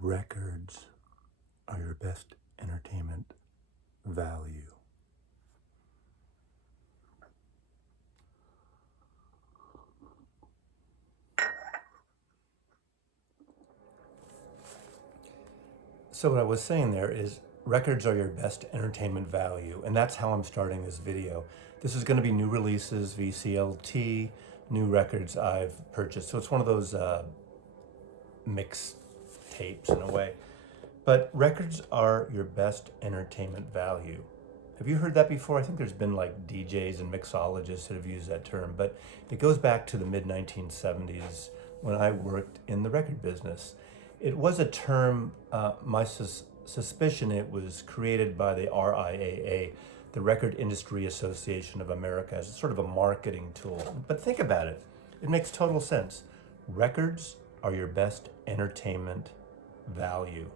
Records are your best entertainment value. So what I was saying there is records are your best entertainment value, and that's how I'm starting this video. This is going to be new releases, VCLT, new records I've purchased. So it's one of those mix tapes in a way. But records are your best entertainment value. Have you heard that before? I think there's been like DJs and mixologists that have used that term, but it goes back to the mid-1970s when I worked in the record business. It was a term, my suspicion it was created by the RIAA, the Record Industry Association of America, as sort of a marketing tool. But think about it. It makes total sense. Records are your best entertainment value.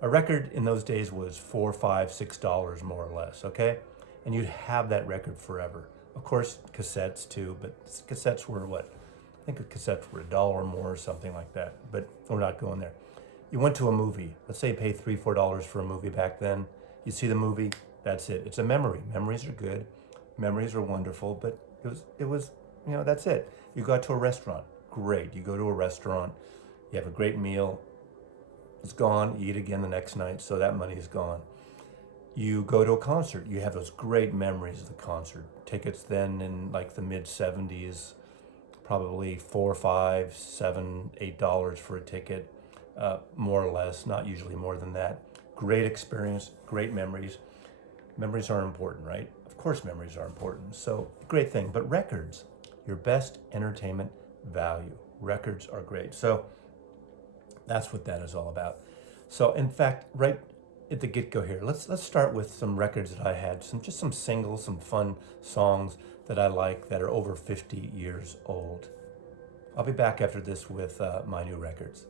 A record in those days was $4, $5, $6 more or less, okay? And you'd have that record forever. Of course, cassettes too, but cassettes were what? I think cassettes were $1 or more or something like that, but we're not going there. You went to a movie. Let's say you paid $3, $4 for a movie back then. You see the movie, that's it. It's a memory. Memories are good. Memories are wonderful, but it was, that's it. You go out to a restaurant. Great. You go to a restaurant. You have a great meal. It's gone. You eat again the next night, so that money is gone. You go to a concert. You have those great memories of the concert. Tickets then in like the mid-70s, probably $4, $5, $7, $8 for a ticket, more or less, not usually more than that. Great experience, great memories. Memories are important, right? Of course memories are important, so great thing. But records, your best entertainment value. Records are great. So that's what that is all about. So in fact, right at the get-go here, let's start with some records that I had, just some singles, some fun songs that I like that are over 50 years old. I'll be back after this with my new records.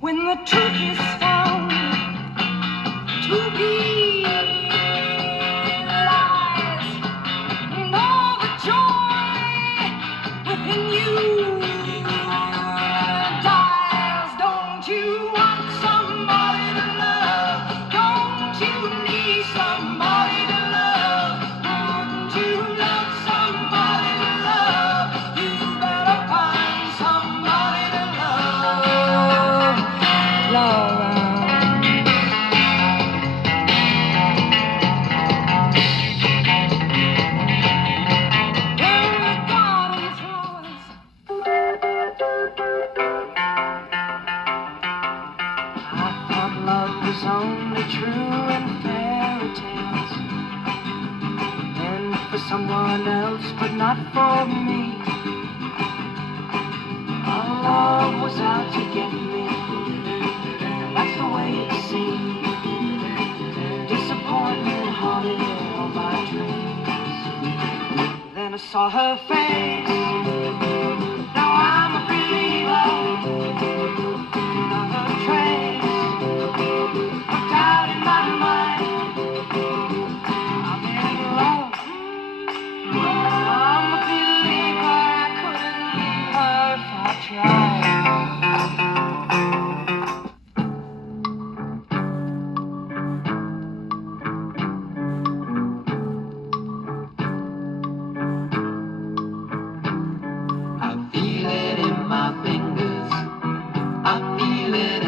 When the truth is found to be lies, and all the joy within you dies. Don't you want somebody to love? Don't you need somebody to love? Wouldn't you love somebody to love? You better find somebody to love. Only true in fairy tales, and for someone else, but not for me. Our love was out to get me, that's the way it seemed. Disappointment haunted all my dreams. Then I saw her face, now I'm a believer. Not a trace out in my mind. I'm in love. I'm a believer. I couldn't leave her if I tried. I feel it in my fingers. I feel it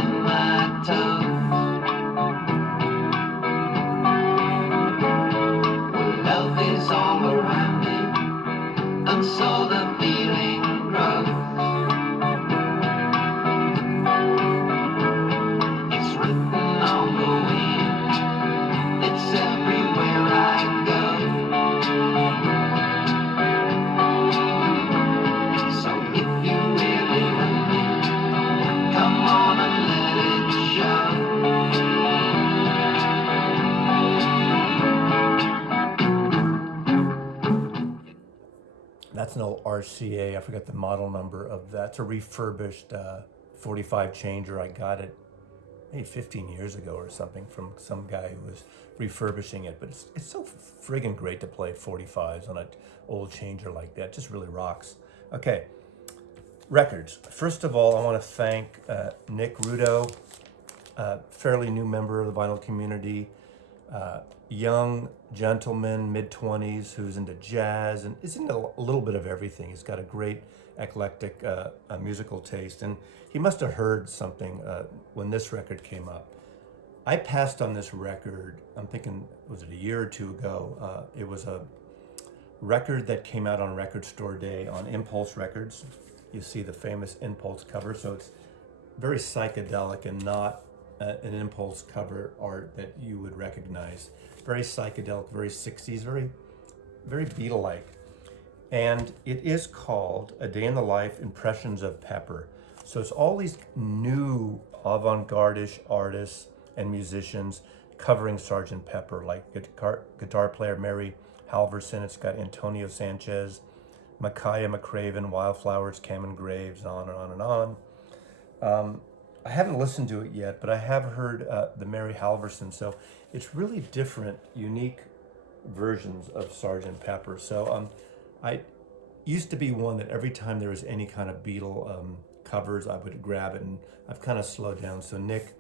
little RCA. I forgot the model number of that. It's a refurbished 45 changer. I got it maybe 15 years ago or something from some guy who was refurbishing it. But it's so friggin' great to play 45s on an old changer like that. It just really rocks. Okay, records. First of all, I want to thank Nick Rudo, fairly new member of the vinyl community, young gentleman, mid-20s, who's into jazz and is into a little bit of everything. He's got a great eclectic musical taste, and he must have heard something when this record came up. I passed on this record, I'm thinking, was it a year or two ago? It was a record that came out on Record Store Day on Impulse Records. You see the famous Impulse cover, so it's very psychedelic and not an Impulse cover art that you would recognize. Very psychedelic, very 60s, very Beatle-like. And it is called A Day in the Life, Impressions of Pepper. So it's all these new avant-garde-ish artists and musicians covering Sgt. Pepper, like guitar player Mary Halverson. It's got Antonio Sanchez, Micaiah McCraven, Wildflowers, Cameron Graves, on and on and on. I haven't listened to it yet, but I have heard the Mary Halverson, so it's really different, unique versions of Sgt. Pepper. So I used to be one that every time there was any kind of Beatle covers, I would grab it, and I've kind of slowed down. So Nick,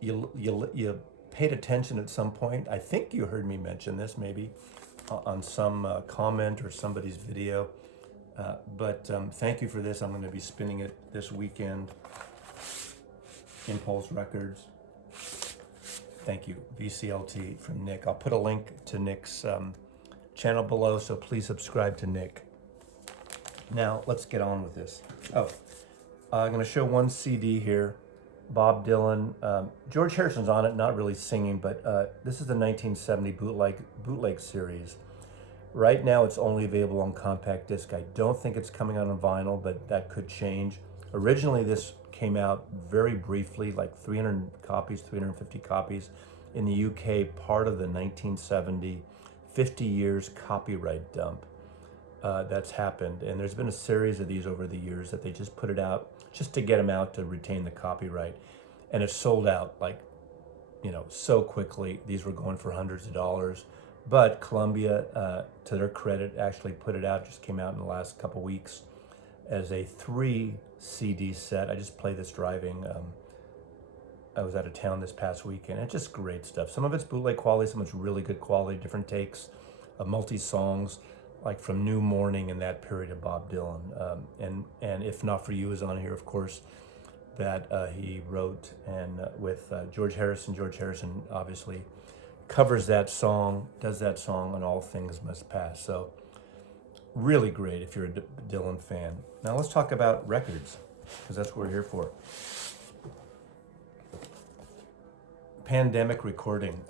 you paid attention at some point. I think you heard me mention this maybe on some comment or somebody's video. But thank you for this. I'm going to be spinning it this weekend. Impulse Records. Thank you. VCLT from Nick. I'll put a link to Nick's channel below, so please subscribe to Nick. Now, let's get on with this. I'm going to show one CD here. Bob Dylan. George Harrison's on it, not really singing, but this is the 1970 bootleg series. Right now, it's only available on compact disc. I don't think it's coming out on vinyl, but that could change. Originally, this came out very briefly, like 300 copies, 350 copies in the UK, part of the 1970 50 years copyright dump that's happened. And there's been a series of these over the years that they just put it out just to get them out to retain the copyright. And it sold out like, so quickly. These were going for hundreds of dollars. But Columbia, to their credit, actually put it out, just came out in the last couple weeks as a 3 CD set. I just played this driving. I was out of town this past weekend. It's just great stuff. Some of it's bootleg quality, some of it's really good quality, different takes of multi-songs, like from New Morning in that period of Bob Dylan. And If Not For You is on here, of course, that he wrote and with George Harrison. George Harrison obviously covers that song, does that song on All Things Must Pass. So really great if you're a Dylan fan. Now let's talk about records, because that's what we're here for. Pandemic recording,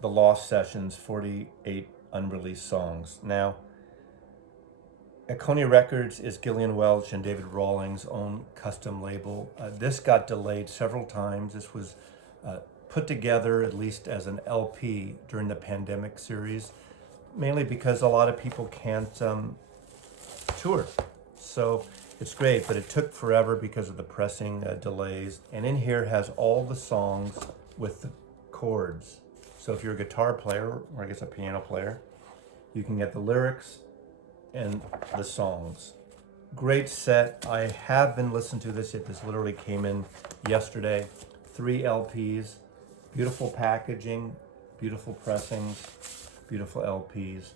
the Lost Sessions, 48 unreleased songs. Now, Rhino Records is Gillian Welch and David Rawlings' own custom label. This got delayed several times. This was put together at least as an LP during the pandemic series, mainly because a lot of people can't tour. So it's great, but it took forever because of the pressing delays. And in here has all the songs with the chords. So if you're a guitar player, or I guess a piano player, you can get the lyrics and the songs. Great set. I haven't listened to this yet. This literally came in yesterday. 3 LPs, beautiful packaging, beautiful pressings, beautiful LPs,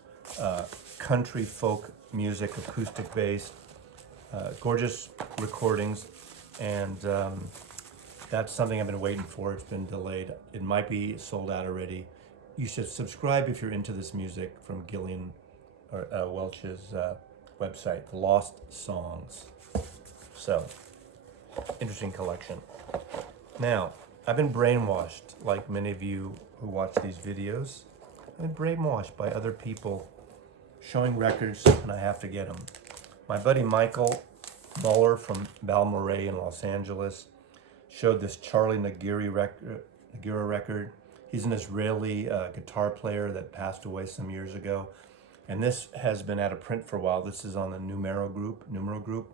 country folk music, acoustic based, gorgeous recordings, and that's something I've been waiting for. It's been delayed. It might be sold out already. You should subscribe if you're into this music from Gillian Welch's website, The Lost Songs. So, interesting collection. Now, I've been brainwashed, like many of you who watch these videos. I've been brainwashed by other people showing records, and I have to get them. My buddy Michael Muller from Balmorhea in Los Angeles showed this Charlie Nagiri record. He's an Israeli guitar player that passed away some years ago. And this has been out of print for a while. This is on the Numeral Group.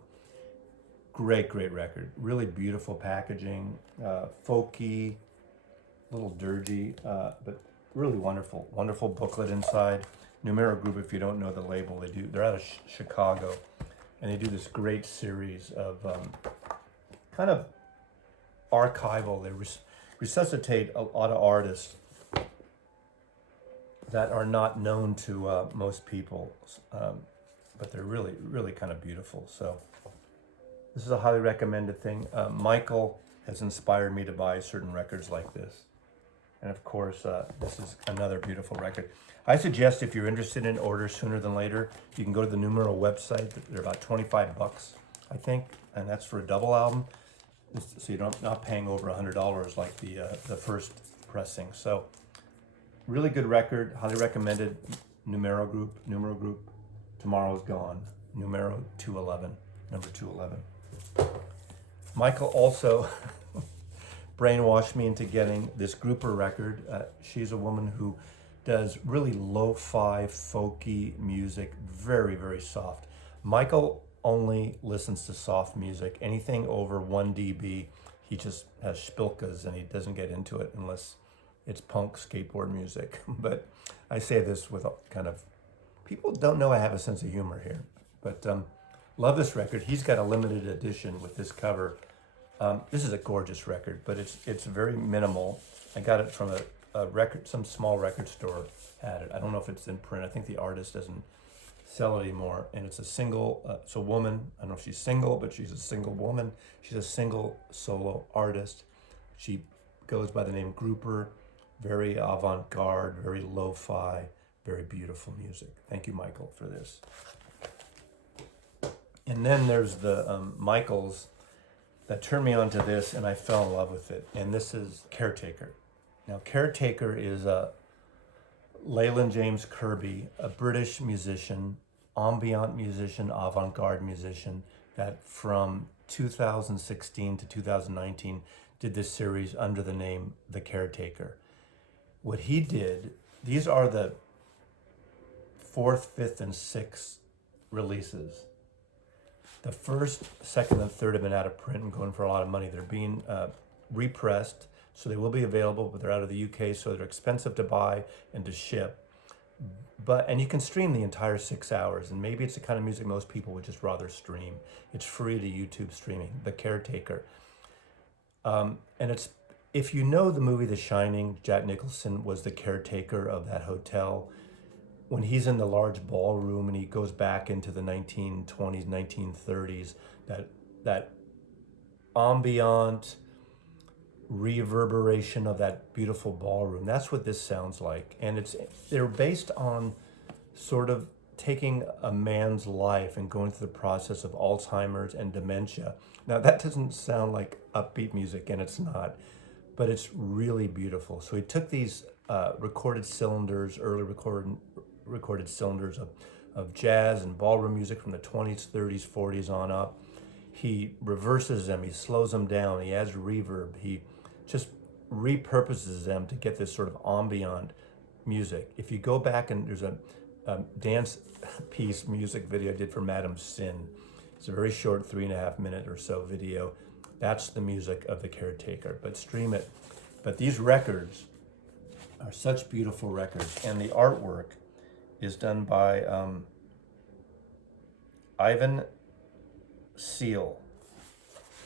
Great record. Really beautiful packaging, folky, a little dirgy, but really wonderful booklet inside. Numeral Group, if you don't know the label, they're out of Chicago, and they do this great series of kind of archival. They resuscitate a lot of artists that are not known to most people, but they're really kind of beautiful. So this is a highly recommended thing. Michael has inspired me to buy certain records like this. And of course, this is another beautiful record. I suggest if you're interested in order sooner than later, you can go to the Numeral website. They're about $25, I think, and that's for a double album. So you're not paying over $100 like the first pressing. So really good record, highly recommended. Numeral Group. Tomorrow's Gone. Numero 211, number 211. Michael also brainwashed me into getting this grouper record. She's a woman who does really lo-fi, folky music, very soft. Michael only listens to soft music. Anything over 1 dB, he just has spilkas and he doesn't get into it unless it's punk skateboard music. But I say this with kind of, people don't know I have a sense of humor here. But love this record. He's got a limited edition with this cover. This is a gorgeous record, but it's very minimal. I got it from some small record store had it. I don't know if it's in print. I think the artist doesn't sell it anymore. And it's a single, it's a woman. I don't know if she's single, but she's a single woman. She's a single solo artist. She goes by the name Grouper. Very avant-garde, very lo-fi, very beautiful music. Thank you, Michael, for this. And then there's the Michaels that turned me on to this, and I fell in love with it. And this is Caretaker. Now, Caretaker is Leyland James Kirby, a British musician, ambient musician, avant-garde musician, that from 2016 to 2019 did this series under the name The Caretaker. What he did, these are the 4th, 5th, and 6th releases. The 1st, 2nd, and 3rd have been out of print and going for a lot of money. They're being repressed, so they will be available, but they're out of the UK, so they're expensive to buy and to ship. And you can stream the entire 6 hours, and maybe it's the kind of music most people would just rather stream. It's free to YouTube streaming, The Caretaker. And it's, if you know the movie The Shining, Jack Nicholson was the caretaker of that hotel. When he's in the large ballroom and he goes back into the 1920s, 1930s, that ambient reverberation of that beautiful ballroom, that's what this sounds like. And they're based on sort of taking a man's life and going through the process of Alzheimer's and dementia. Now that doesn't sound like upbeat music, and it's not, but it's really beautiful. So he took these recorded cylinders, early recorded cylinders of jazz and ballroom music from the 20s, 30s, 40s on up. He reverses them, he slows them down, he adds reverb, he just repurposes them to get this sort of ambient music. If you go back, and there's a dance piece music video I did for Madame Sin. It's a very short 3.5 minute or so video. That's the music of The Caretaker, but stream it. But these records are such beautiful records, and the artwork is done by Ivan Seal,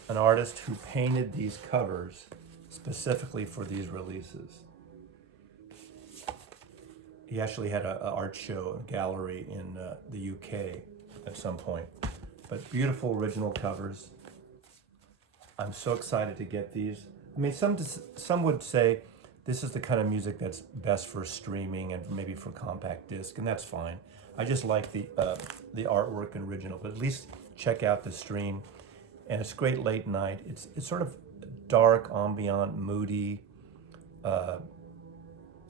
an artist who painted these covers specifically for these releases. He actually had an art show, a gallery in the UK at some point. But beautiful original covers. I'm so excited to get these. I mean, some would say this is the kind of music that's best for streaming and maybe for compact disc, and that's fine. I just like the artwork and original, but at least check out the stream. And it's great late night. It's sort of dark, ambient, moody.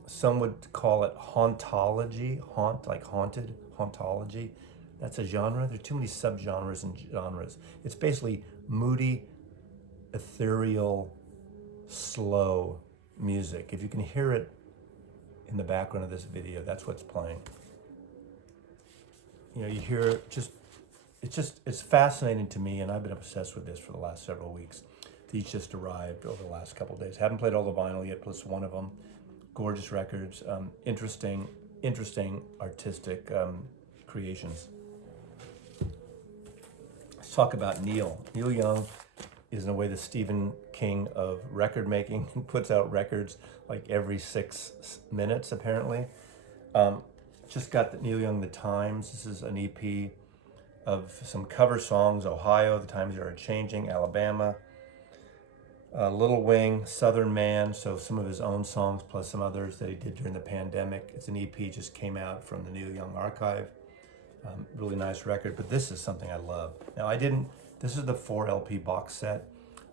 Some would call it hauntology, like haunted, hauntology. That's a genre. There's too many subgenres and genres. It's basically moody, ethereal, slow music. If you can hear it in the background of this video, that's what's playing. you know, you hear it's fascinating to me, and I've been obsessed with this for the last several weeks. These just arrived over the last couple of days. Haven't played all the vinyl yet, plus one of them. Gorgeous records, interesting artistic creations. Let's talk about Neil. Neil Young is in a way the Stephen King of record making. He puts out records like every 6 minutes, apparently. Just got the Neil Young, The Times. This is an EP of some cover songs. Ohio, The Times Are Changing, Alabama, Little Wing, Southern Man. So some of his own songs plus some others that he did during the pandemic. It's an EP, just came out from the Neil Young archive. Really nice record, but this is something I love. Now this is the 4 LP box set.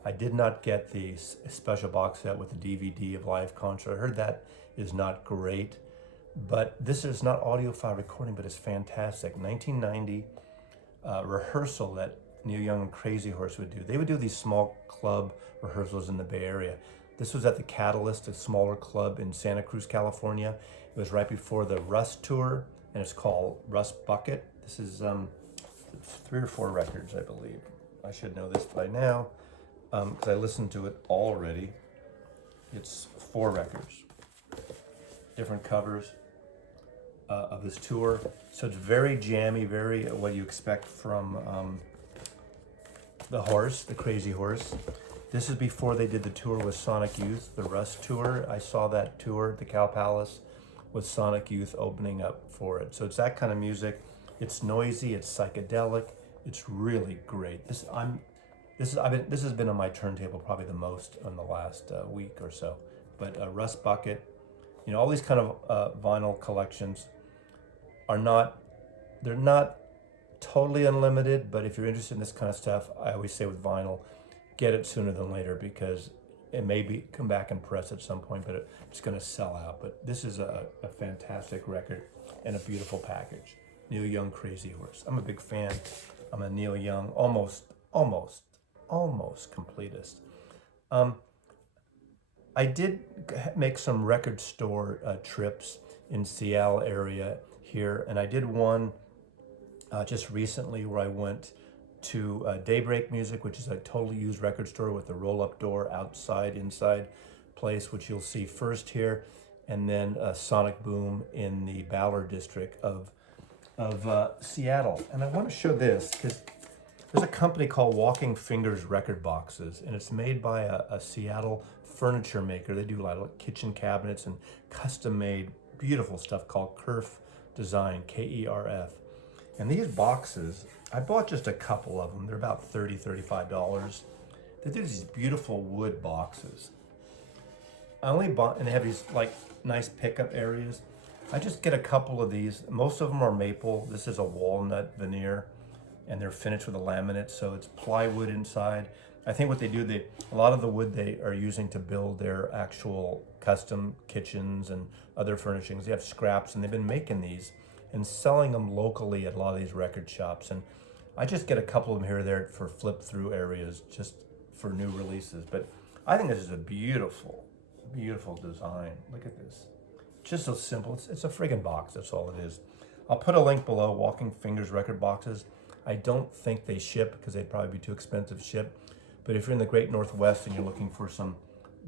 I did not get the special box set with the DVD of live concert. I heard that is not great, but this is not audiophile recording, but it's fantastic. 1990 rehearsal that Neil Young and Crazy Horse would do. They would do these small club rehearsals in the Bay Area. This was at the Catalyst, a smaller club in Santa Cruz, California. It was right before the Rust tour, and it's called Rust Bucket. This is 3 or 4 records, I believe. I should know this by now, because I listened to it already. It's 4 records, different covers of this tour. So it's very jammy, very what you expect from the Horse, the Crazy Horse. This is before they did the tour with Sonic Youth, the Rust tour. I saw that tour at the Cow Palace with Sonic Youth opening up for it. So it's that kind of music. It's noisy, it's psychedelic, it's really great. This has been on my turntable probably the most in the last week or so. But Rust Bucket, you know, all these kind of vinyl collections they're not totally unlimited, but if you're interested in this kind of stuff, I always say with vinyl, get it sooner than later, because it may come back and press at some point, but it's going to sell out. But this is a fantastic record and a beautiful package. Neil Young, Crazy Horse. I'm a big fan. I'm a Neil Young almost completist. I did make some record store trips in Seattle area here, and I did one just recently where I went to Daybreak Music, which is a totally used record store with a roll-up door outside, inside place, which you'll see first here, and then Sonic Boom in the Ballard district of Seattle. And I want to show this because there's a company called Walking Fingers Record Boxes, and it's made by a Seattle furniture maker. They do a lot of kitchen cabinets and custom-made beautiful stuff called Kerf Design, Kerf. And these boxes, I bought just a couple of them. They're about $30, $35. They do these beautiful wood boxes. I only bought, and they have these like nice pickup areas. I just get a couple of these. Most of them are maple. This is a walnut veneer, and they're finished with a laminate, so it's plywood inside. I think what they do, a lot of the wood they are using to build their actual custom kitchens and other furnishings, they have scraps, and they've been making these and selling them locally at a lot of these record shops. And I just get a couple of them here or there for flip through areas just for new releases. But I think this is a beautiful, beautiful design. Look at this. Just so simple. It's a friggin' box. That's all it is. I'll put a link below, Walking Fingers Record Boxes. I don't think they ship because they'd probably be too expensive to ship. But if you're in the Great Northwest and you're looking for some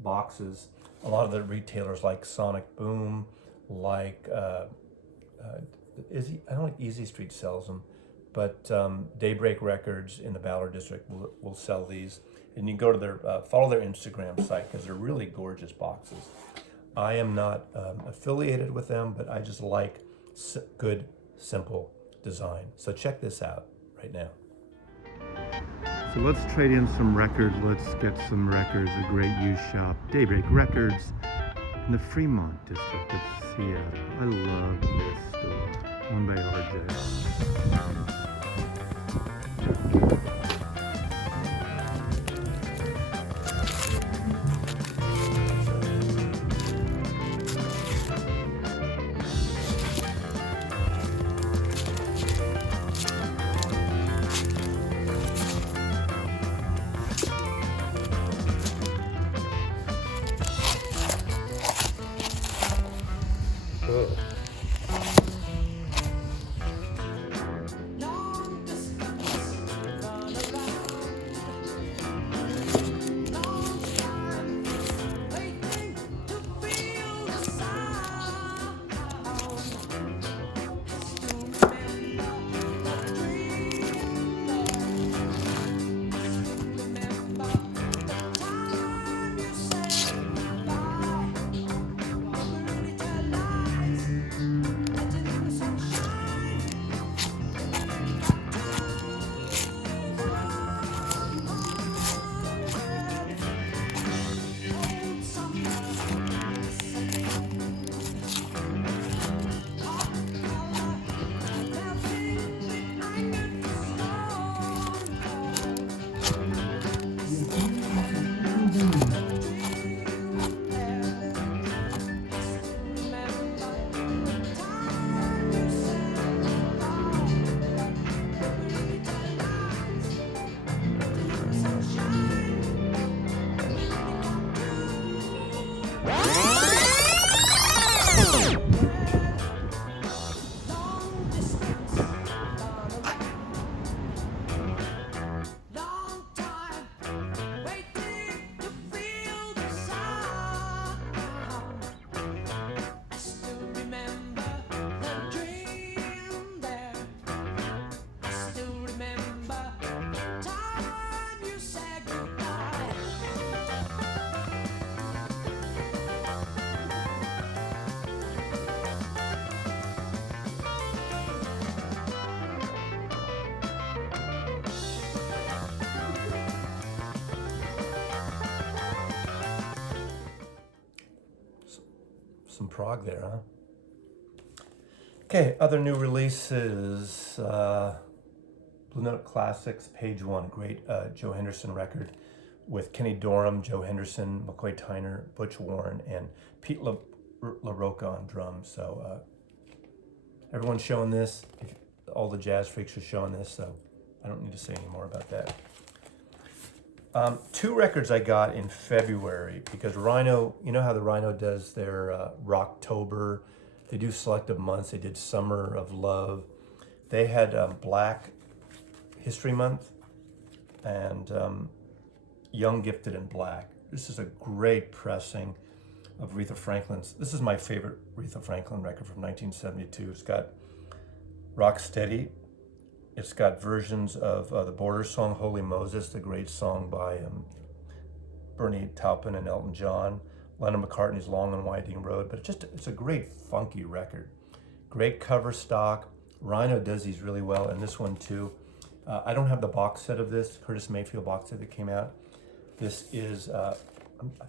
boxes, a lot of the retailers like Sonic Boom, like I don't think Easy Street sells them, but Daybreak Records in the Ballard district will sell these. And you go to their follow their Instagram site because they're really gorgeous boxes. I am not affiliated with them, but I just like good, simple design. So check this out right now. So let's trade in some records. Let's get some records. A great used shop, Daybreak Records, in the Fremont district of Seattle. I love this store. Owned by RJ. Some prog there, huh? Okay, other new releases. Blue Note Classics, Page One, great Joe Henderson record with Kenny Dorham, Joe Henderson, McCoy Tyner, Butch Warren, and Pete LaRocca on drums. So everyone's showing this. All the jazz freaks are showing this, so I don't need to say any more about that. Two records I got in February because Rhino, you know how the Rhino does their Rocktober. They do selective months. They did Summer of Love. They had Black History Month and Young, Gifted, and Black. This is a great pressing of Aretha Franklin's. This is my favorite Aretha Franklin record from 1972. It's got Rock Steady. It's got versions of the Border song, Holy Moses, the great song by Bernie Taupin and Elton John. Lennon McCartney's Long and Winding Road. But it's a great funky record. Great cover stock. Rhino does these really well, and this one too. I don't have the box set of this, Curtis Mayfield box set that came out. This is, I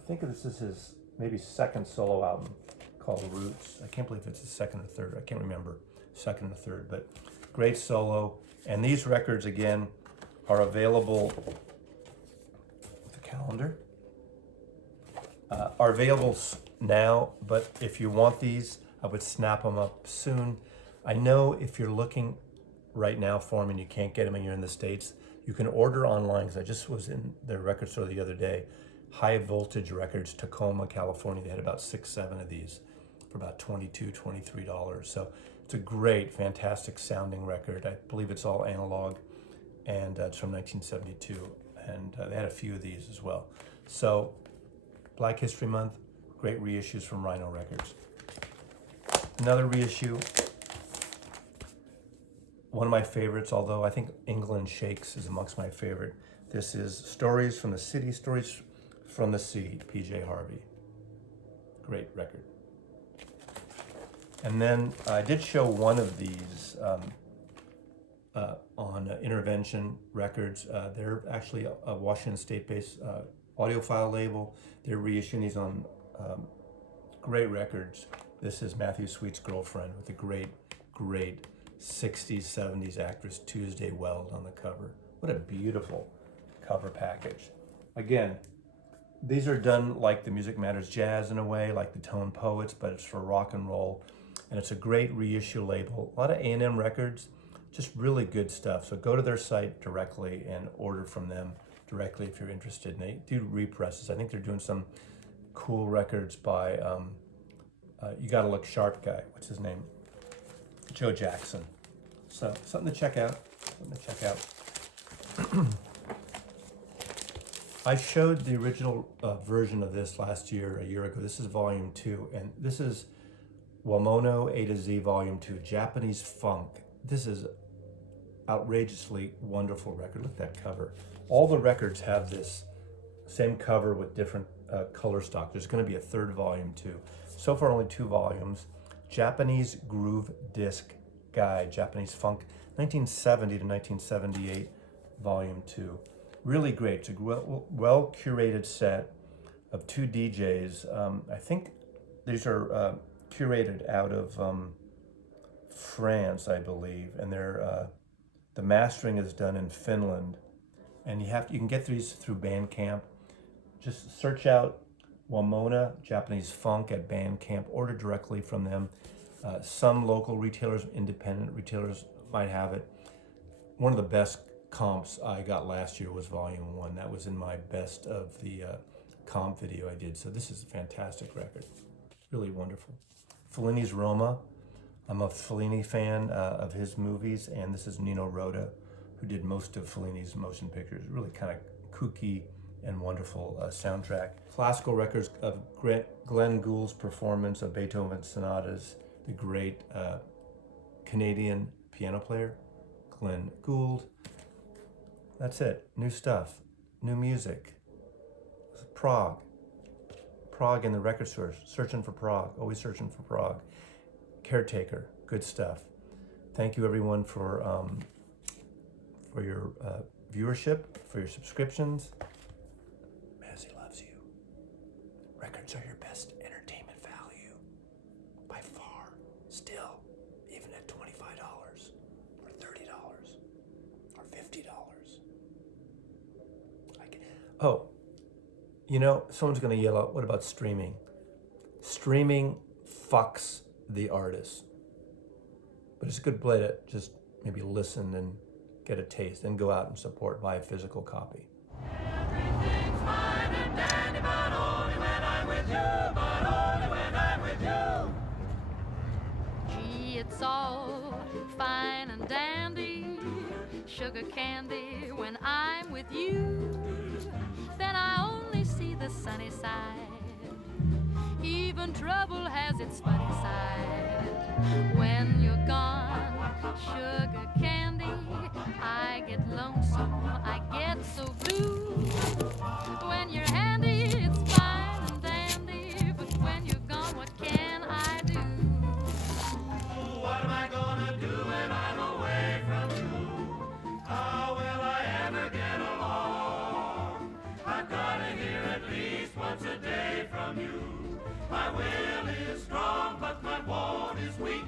think this is his maybe second solo album called Roots. I can't believe it's the second or third. I can't remember, second or third, but great solo. And these records, again, are available with the calendar. Are available now, but if you want these, I would snap them up soon. I know if you're looking right now for them and you can't get them and you're in the States, you can order online, because I just was in their record store the other day. High Voltage Records, Tacoma, California. They had about 6-7 of these for about $22, $23. So it's a great, fantastic sounding record. I believe it's all analog, and it's from 1972. And they had a few of these as well. So Black History Month, great reissues from Rhino Records. Another reissue, one of my favorites, although I think England Shakes is amongst my favorite. This is Stories from the City, Stories from the Sea, PJ Harvey. Great record. And then I did show one of these on Intervention Records. They're actually a Washington State-based audiophile label. They're reissuing these on great records. This is Matthew Sweet's Girlfriend with a great 60s, 70s actress Tuesday Weld on the cover. What a beautiful cover package. Again, these are done like the Music Matters Jazz in a way, like the Tone Poets, but it's for rock and roll. And it's a great reissue label. A lot of A&M records, just really good stuff. So go to their site directly and order from them directly if you're interested. And they do represses. I think they're doing some cool records by, You Gotta Look Sharp guy. What's his name? Joe Jackson. So something to check out. I showed the original version of this last year, a year ago. This is volume 2, and this is Wamono A to Z volume 2, Japanese funk. This is outrageously wonderful record. Look at that cover. All the records have this same cover with different color stock. There's going to be a third volume too. So far, only 2 volumes. Japanese Groove Disc Guide, Japanese Funk, 1970 to 1978, volume 2. Really great. It's a well curated set of 2 DJs. I think these are curated out of France, I believe, and they're the mastering is done in Finland. And you can get these through Bandcamp. Just search out Wamona Japanese Funk at Bandcamp. Order directly from them. Some local retailers, independent retailers might have it. One of the best comps I got last year was volume 1. That was in my best of the comp video I did. So this is a fantastic record. Really wonderful. Fellini's Roma. I'm a Fellini fan of his movies, and this is Nino Rota, who did most of Fellini's motion pictures. Really kind of kooky and wonderful soundtrack. Classical records of Glenn Gould's performance of Beethoven's sonatas, the great Canadian piano player, Glenn Gould. That's it. New stuff, new music. Prague in the record stores, searching for Prague, always searching for Prague. Caretaker, good stuff. Thank you everyone for your viewership, for your subscriptions. Mazzy loves you. Records are your best entertainment value. still, even at $25 or $30 or $50. Oh, you know, someone's going to yell out, what about streaming? Streaming fucks the artist. But it's a good way to just maybe listen and get a taste, and go out and support, buy a physical copy. Everything's fine and dandy, but only when I'm with you, but only when I'm with you. Gee, it's all fine and dandy, sugar candy when I'm with you. Then I only see the sunny side. Even trouble has its funny side. When you're gone, sugar candy, I get lonesome, I get so blue. When you're handy, it's fine and dandy, but when you're gone, what can I do? What am I gonna do when I'm away from you? How will I ever get along? I've gotta hear at least once a day from you. My will is strong, but my won't is weak.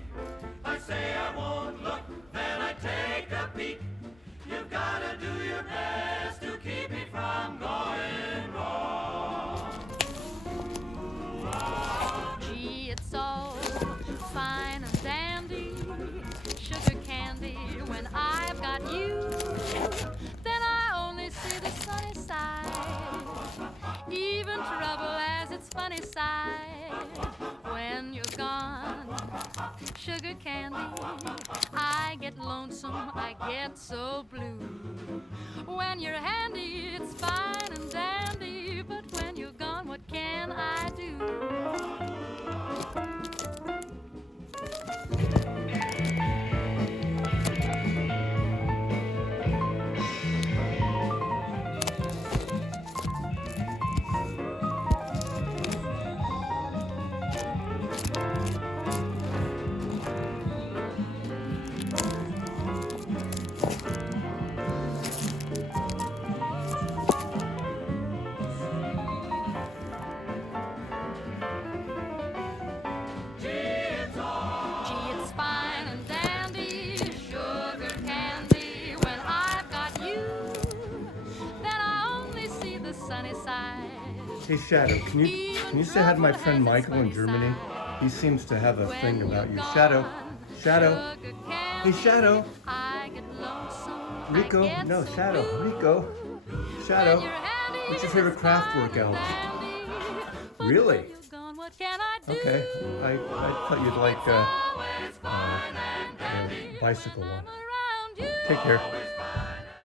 I say I won't look, then I take a peek. You've gotta do your best to keep me from going wrong. Gee, it's all fine and dandy, sugar candy when I've got you. Then I only see the sunny side. Even trouble has its funny side. When you're gone, sugar candy, I get lonesome, I get so blue. When you're handy, it's fine and dandy, but when you're gone, what can I do? Hey Shadow, can you say hi to my friend Michael in Germany? He seems to have a thing about you. Shadow, Shadow, hey Shadow, Rico, no Shadow, Rico, Shadow. What's your favorite Kraftwerk album? Really? Okay, I thought you'd like the bicycle one. Take care.